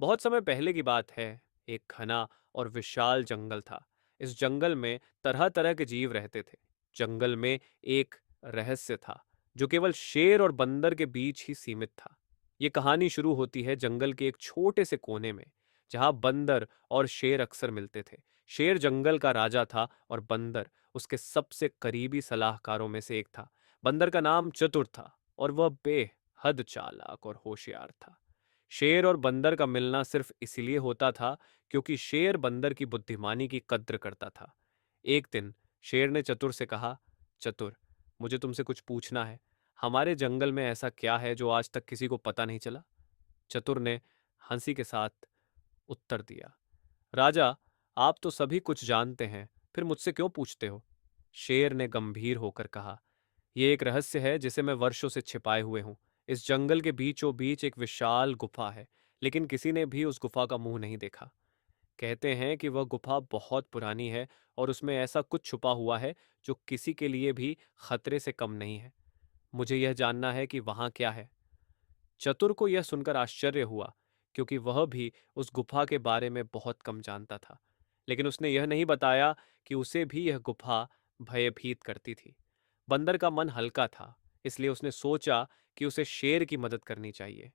बहुत समय पहले की बात है। एक घना और विशाल जंगल था। इस जंगल में तरह तरह के जीव रहते थे। जंगल में एक रहस्य था जो केवल शेर और बंदर के बीच ही सीमित था। ये कहानी शुरू होती है जंगल के एक छोटे से कोने में, जहां बंदर और शेर अक्सर मिलते थे। शेर जंगल का राजा था और बंदर उसके सबसे करीबी सलाहकारों में से एक था। बंदर का नाम चतुर था और वह बेहद चालाक और होशियार था। शेर और बंदर का मिलना सिर्फ इसलिए होता था क्योंकि शेर बंदर की बुद्धिमानी की कद्र करता था। एक दिन शेर ने चतुर से कहा, चतुर, मुझे तुमसे कुछ पूछना है। हमारे जंगल में ऐसा क्या है जो आज तक किसी को पता नहीं चला? चतुर ने हंसी के साथ उत्तर दिया, राजा, आप तो सभी कुछ जानते हैं, फिर मुझसे क्यों पूछते हो? शेर ने गंभीर होकर कहा, यह एक रहस्य है जिसे मैं वर्षों से छिपाए हुए हूं। इस जंगल के बीचों बीच एक विशाल गुफा है, लेकिन किसी ने भी उस गुफा का मुंह नहीं देखा। कहते हैं कि वह गुफा बहुत पुरानी है और उसमें ऐसा कुछ छुपा हुआ है जो किसी के लिए भी खतरे से कम नहीं है। मुझे यह जानना है कि वहां क्या है। चतुर को यह सुनकर आश्चर्य हुआ, क्योंकि वह भी उस गुफा के बारे में बहुत कम जानता था। लेकिन उसने यह नहीं बताया कि उसे भी यह गुफा भयभीत करती थी। बंदर का मन हल्का था, इसलिए उसने सोचा कि उसे शेर की मदद करनी चाहिए।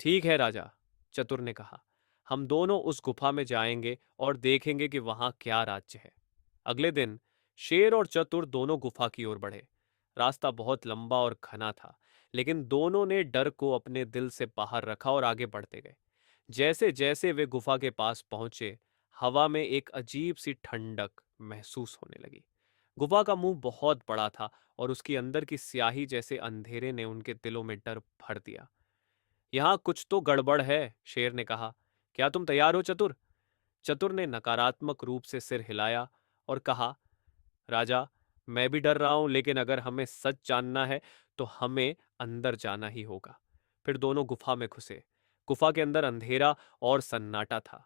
ठीक है राजा, चतुर ने कहा, हम दोनों उस गुफा में जाएंगे और देखेंगे कि वहां क्या राज्य है। अगले दिन शेर और चतुर दोनों गुफा की ओर बढ़े। रास्ता बहुत लंबा और घना था, लेकिन दोनों ने डर को अपने दिल से बाहर रखा और आगे बढ़ते गए। जैसे जैसे वे गुफा के पास पहुंचे, हवा में एक अजीब सी ठंडक महसूस होने लगी। गुफा का मुंह बहुत बड़ा था और उसकी अंदर की स्याही जैसे अंधेरे ने उनके दिलों में डर भर दिया। यहां कुछ तो गड़बड़ है, शेर ने कहा। क्या तुम तैयार हो चतुर? चतुर ने नकारात्मक रूप से सिर हिलाया और कहा, राजा, मैं भी डर रहा हूं, लेकिन अगर हमें सच जानना है तो हमें अंदर जाना ही होगा। फिर दोनों गुफा में घुसे। गुफा के अंदर अंधेरा और सन्नाटा था।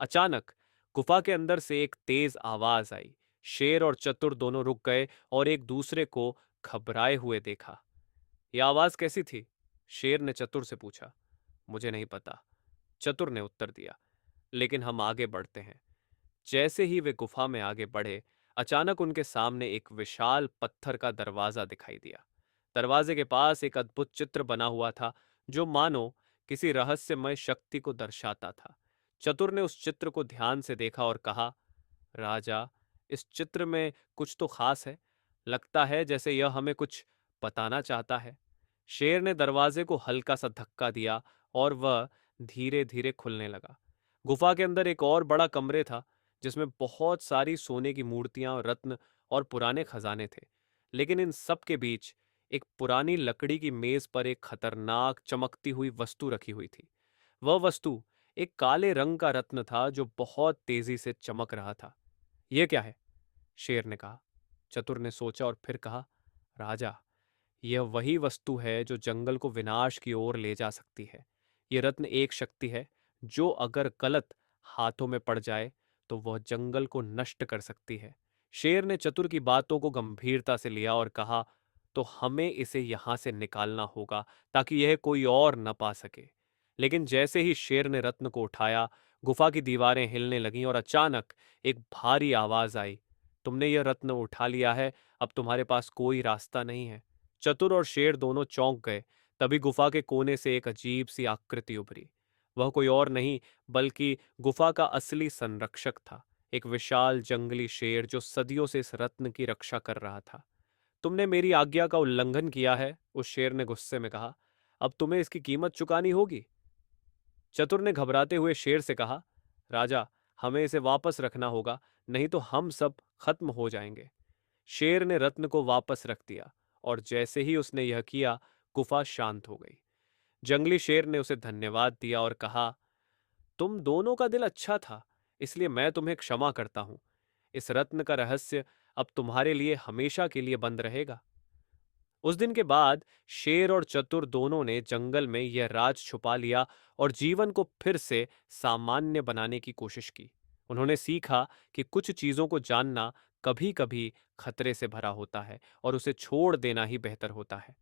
अचानक गुफा के अंदर से एक तेज आवाज आई। शेर और चतुर दोनों रुक गए और एक दूसरे को घबराए हुए देखा। यह आवाज कैसी थी? शेर ने चतुर से पूछा। मुझे नहीं पता, चतुर ने उत्तर दिया, लेकिन हम आगे बढ़ते हैं। जैसे ही वे गुफा में आगे बढ़े, अचानक उनके सामने एक विशाल पत्थर का दरवाजा दिखाई दिया। दरवाजे के पास एक अद्भुत चित्र बना हुआ था, जो मानो किसी रहस्यमय शक्ति को दर्शाता था। चतुर ने उस चित्र को ध्यान से देखा और कहा, राजा, इस चित्र में कुछ तो खास है। लगता है जैसे यह हमें कुछ बताना चाहता है। शेर ने दरवाजे को हल्का सा धक्का दिया और वह धीरे धीरे खुलने लगा। गुफा के अंदर एक और बड़ा कमरे था, जिसमें बहुत सारी सोने की मूर्तियां, रत्न और पुराने खजाने थे। लेकिन इन सब के बीच एक पुरानी लकड़ी की मेज पर एक खतरनाक चमकती हुई वस्तु रखी हुई थी। वह वस्तु एक काले रंग का रत्न था जो बहुत तेजी से चमक रहा था। यह क्या है? शेर ने कहा। चतुर ने सोचा और फिर कहा, राजा, यह वही वस्तु है जो जंगल को विनाश की ओर ले जा सकती है। यह रत्न एक शक्ति है जो अगर गलत हाथों में पड़ जाए तो वह जंगल को नष्ट कर सकती है। शेर ने चतुर की बातों को गंभीरता से लिया और कहा, तो हमें इसे यहां से निकालना होगा ताकि यह कोई और न पा सके। लेकिन जैसे ही शेर ने रत्न को उठाया, गुफा की दीवारें हिलने लगीं और अचानक एक भारी आवाज आई, तुमने यह रत्न उठा लिया है, अब तुम्हारे पास कोई रास्ता नहीं है। चतुर और शेर दोनों चौंक गए। तभी गुफा के कोने से एक अजीब सी आकृति उभरी। वह कोई और नहीं बल्कि गुफा का असली संरक्षक था, एक विशाल जंगली शेर जो सदियों से इस रत्न की रक्षा कर रहा था। तुमने मेरी आज्ञा का उल्लंघन किया है, उस शेर ने गुस्से में कहा। अब तुम्हें इसकी कीमत चुकानी होगी। चतुर ने घबराते हुए शेर से कहा, राजा, हमें इसे वापस रखना होगा, नहीं तो हम सब खत्म हो जाएंगे। शेर ने रत्न को वापस रख दिया और जैसे ही उसने यह किया, गुफा शांत हो गई। जंगली शेर ने उसे धन्यवाद दिया और कहा, तुम दोनों का दिल अच्छा था, इसलिए मैं तुम्हें क्षमा करता हूं। इस रत्न का रहस्य अब तुम्हारे लिए हमेशा के लिए बंद रहेगा। उस दिन के बाद शेर और चतुर दोनों ने जंगल में यह राज छुपा लिया और जीवन को फिर से सामान्य बनाने की कोशिश की। उन्होंने सीखा कि कुछ चीजों को जानना कभी कभी खतरे से भरा होता है और उसे छोड़ देना ही बेहतर होता है।